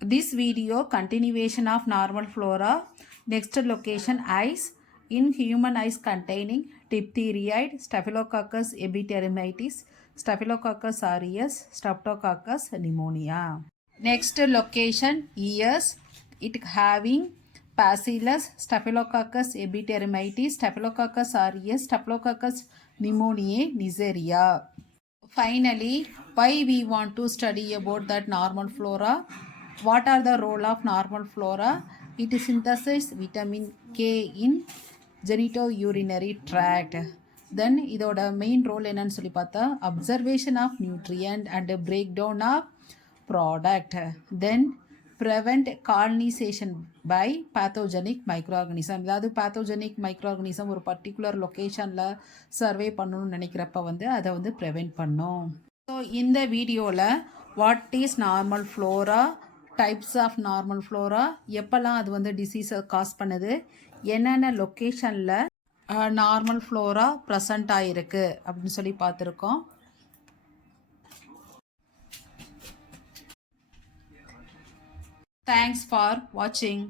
This video continuation of normal flora. Next location eyes. In human eyes containing diphtheria, Staphylococcus epidermidis, Staphylococcus aureus, Streptococcus pneumonia. Next location ears. It having Bacillus, Staphylococcus epidermidis, Staphylococcus aureus, Staphylococcus pneumoniae, Neisseria. Finally, why we want to study about that normal flora? What are the role of normal flora? It synthesizes vitamin K in genitourinary tract. Then இதோட main role என்னன்னு சொல்லி பார்த்தா observation of nutrient and break down of product. Then prevent colonisation by pathogenic microorganism. அதாவது pathogenic மைக்ரோஆர்கனிசம் ஒரு பர்டிகுலர் லொக்கேஷனில் சர்வே பண்ணணும்னு நினைக்கிறப்ப அதை ப்ரிவெண்ட் பண்ணும். ஸோ இந்த வீடியோவில் what is normal flora, types of normal flora, எப்போல்லாம் அது டிசீஸை காஸ் பண்ணுது, என்னென்ன லொக்கேஷனில் நார்மல் ஃப்ளோரா ப்ரெசண்ட் ஆகிருக்கு அப்படின்னு சொல்லி பார்த்துருக்கோம். Thanks for watching.